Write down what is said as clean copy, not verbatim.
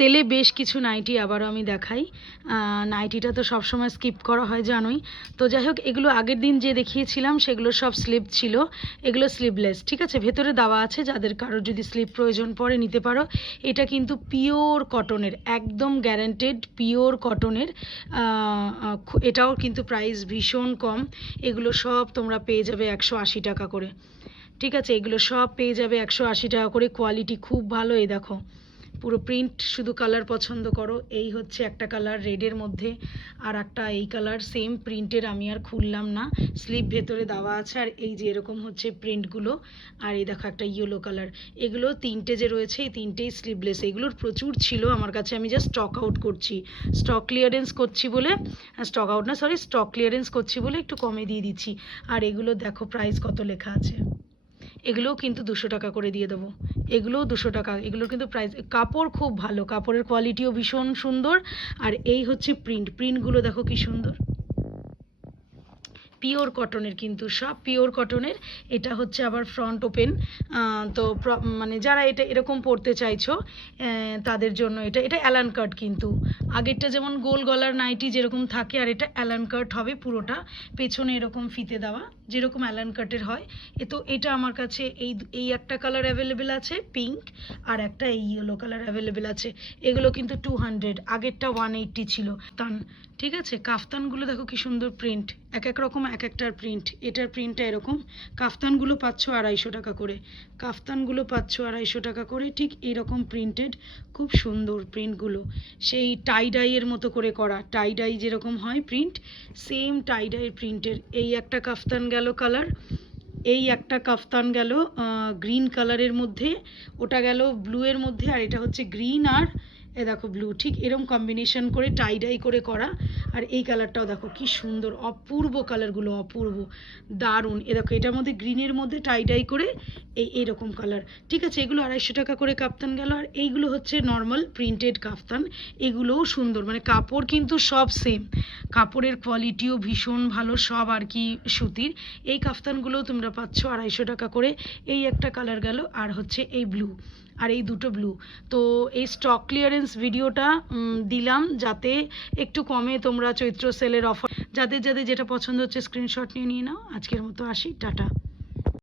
সেলে বেশ কিছু নাইটি আবারও আমি দেখাই। নাইটিটা তো সবসময় স্কিপ করা হয় জানোই। তো যাই হোক, এগুলো আগের দিন যে দেখিয়েছিলাম সেগুলো সব স্লিভ ছিল, এগুলো স্লিভলেস। ঠিক আছে, ভেতরে দেওয়া আছে, যাদের কারোর যদি স্লিভ প্রয়োজন পড়ে নিতে পারো। এটা কিন্তু পিওর কটনের, একদম গ্যারান্টেড পিওর কটনের। এটাও কিন্তু প্রাইস ভীষণ কম। এগুলো সব তোমরা পেয়ে যাবে 180 টাকা করে। ঠিক আছে, এগুলো সব পেয়ে যাবে 180 টাকা করে। কোয়ালিটি খুব ভালো। এই দেখো পুরো প্রিন্ট, শুধু কালার পছন্দ করো। এই হচ্ছে একটা কালার রেডের মধ্যে, আর একটা এই কালার সেম প্রিন্টের, আমি আর খুললাম না, স্লিভ ভেতরে দেওয়া আছে। আর এই যে এরকম হচ্ছে প্রিন্টগুলো। আর এই দেখো একটা ইয়েলো কালার। এগুলো তিনটে যে রয়েছে, এই তিনটেই স্লিভলেস। এগুলোর প্রচুর ছিল আমার কাছে, আমি জাস্ট স্টক আউট করছি, স্টক ক্লিয়ারেন্স করছি বলে, স্টক আউট না সরি, স্টক ক্লিয়ারেন্স করছি বলে একটু কমে দিয়ে দিচ্ছি। আর এগুলো দেখো প্রাইস কত লেখা আছে। এগুলোও কিন্তু 200 টাকা করে দিয়ে দেবো। এগুলোও 200 টাকা। এগুলোর কিন্তু প্রাইস, কাপড় খুব ভালো, কাপড়ের কোয়ালিটিও ভীষণ সুন্দর। আর এই হচ্ছে প্রিন্টগুলো দেখো কি সুন্দর, পিওর কটনের, কিন্তু সব পিওর কটনের। এটা হচ্ছে আবার ফ্রন্ট ওপেন। তো মানে যারা এটা এরকম পরতে চাইছো তাদের জন্য এটা এটা অ্যালান কাট। কিন্তু আগেরটা যেমন গোল গলার নাইটি যেরকম থাকে, আর এটা অ্যালান কাট হবে পুরোটা, পেছনে এরকম ফিতে দেওয়া যেরকম অ্যালান কাটের হয়। তো এটা আমার কাছে এই একটা কালার অ্যাভেলেবেল আছে পিঙ্ক, আর একটা এই ইয়েলো কালার অ্যাভেলেবেল আছে। এগুলো কিন্তু 200, আগেরটা 180 ছিল। ঠিক আছে, কাফতানগুলো দেখো কি সুন্দর প্রিন্ট, এক এক রকম এক একটার প্রিন্ট। এটার প্রিন্টটা এরকম। কাফতানগুলো পাচ্ছ 250 টাকা করে, কাফতানগুলো পাচ্ছ 250 টাকা করে। ঠিক এরকম প্রিন্টেড, খুব সুন্দর প্রিন্টগুলো, সেই টাই ডাইয়ের মতো করে করা, টাই ডাই যেরকম হয় প্রিন্ট, সেম টাই ডাইয়ের প্রিন্টের। এই একটা কাফতান গেল কালার, এই একটা কাফতান গেল গ্রিন কালারের মধ্যে, ওটা গেল ব্লু এর মধ্যে, আর এটা হচ্ছে গ্রিন আর এ দেখো ব্লু, ঠিক এরকম কম্বিনেশন করে টাই ডাই করে করা। আর এই কালারটাও দেখো কি সুন্দর, অপূর্ব কালারগুলো, অপূর্ব দারুণ। এ দেখো এটার মধ্যে গ্রিনের মধ্যে টাই ডাই করে এইরকম কালার। ঠিক আছে, এগুলো 250 টাকা করে কাফতান গেল। আর এইগুলো হচ্ছে নর্মাল প্রিন্টেড কাফতান, এগুলোও সুন্দর, মানে কাপড় কিন্তু সব সেম, কাপড়ের কোয়ালিটিও ভীষণ ভালো সব আর কি সুতির। এই কাফতানগুলোও তোমরা পাচ্ছ 250 টাকা করে। এই একটা কালার গেল, আর হচ্ছে এই ব্লু, আর এই দুটো ব্লু। তো এই স্টক ক্লিয়ারেন্স ভিডিওটা দিলাম যাতে একটু কমে তোমরা চৈত্র সেলের অফার, যাদের যাদের যেটা পছন্দ হচ্ছে স্ক্রিনশট নিয়ে নাও। আজকের মতো আসি, টাটা।